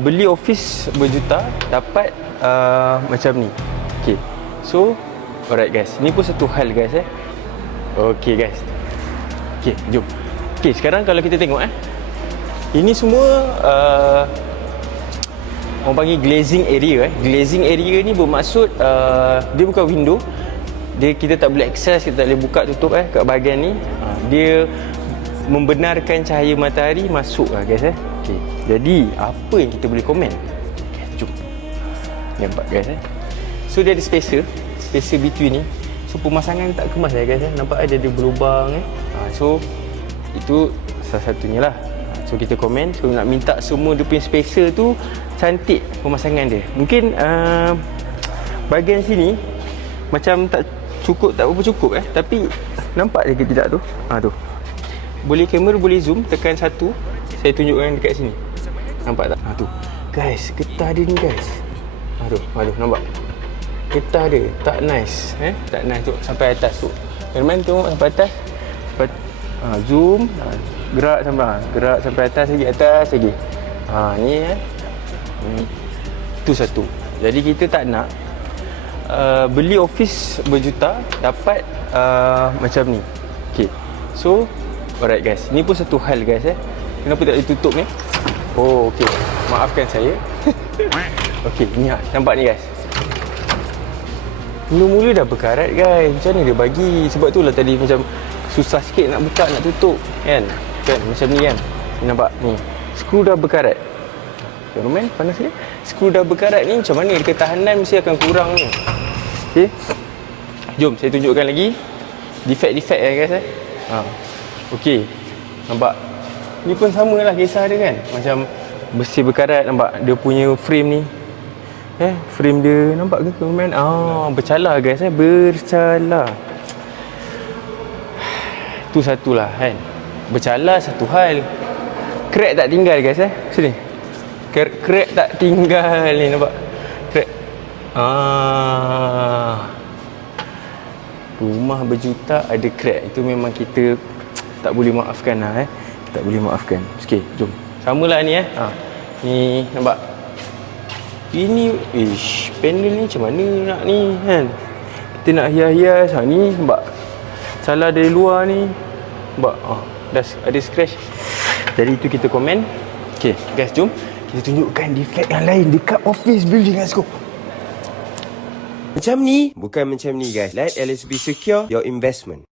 beli office berjuta dapat macam ni. Okay, so alright guys, ni pun satu hal guys Okay guys, okay jom. Okay, sekarang kalau kita tengok ini semua orang panggil glazing area. Glazing area ni bermaksud dia bukan window. Kita tak boleh akses, kita tak boleh buka tutup kat bahagian ni. Dia membenarkan cahaya matahari masuk guys Okay, jadi apa yang kita boleh komen? Okay, jom. Nampak guys So dia ada spacer between ni. So pemasangan tak kemas guys Nampak dia ada berlubang So itu salah satunya lah. So kita komen. So nak minta semua dia punya spacer tu cantik pemasangan dia. Mungkin bahagian sini macam tak cukup, tak berapa cukup tapi nampak dia ke tidak tu? Tu. Boleh kamera boleh zoom, tekan satu. Saya tunjukkan dekat sini. Nampak tak? Tu. Guys, getah dia ni guys. Aduh, nampak? Getah dia tak nice, tak nice tu sampai atas tu. Teman tengok sampai atas. Zoom, gerak sampai atas lagi. Ni tu satu. Jadi kita tak nak beli office berjuta dapat macam ni. Okay, so alright guys, ni pun satu hal guys kenapa tak ditutup ni? Okay, maafkan saya. Okay, ni nampak ni guys, mula-mula dah berkarat guys. Macam mana dia bagi? Sebab tu lah tadi macam susah sikit nak buka, nak tutup kan macam ni kan. Nampak ni, skru dah berkarat. Roman panas dia. Skru dah berkarat ni macam mana ketahanan mesti akan kurang ni. Okay, jom saya tunjukkan lagi defect guys Okay, nampak? Ni pun samalah kisah dia kan. Macam besi berkarat, nampak dia punya frame ni. Frame dia nampak ke komen? Bercalar guys bercalar. Tu satulah kan. Bercalar satu hal. Crack tak tinggal guys Sini. Crack tak tinggal ni, nampak? Crack. Rumah berjuta ada crack. Itu memang kita tak boleh maafkan lah Tak boleh maafkan. Okey, jom. Samalah ni Ni nampak? Ini panel ni macam mana nak ni kan? Kita nak hias-hias ni nampak? Salah dari luar ni. Nampak? Dah ada scratch. Jadi itu kita komen. Okey, guys jom kita tunjukkan defect yang lain dekat office building. Let's go. Macam ni, bukan macam ni guys. Let LSB secure your investment.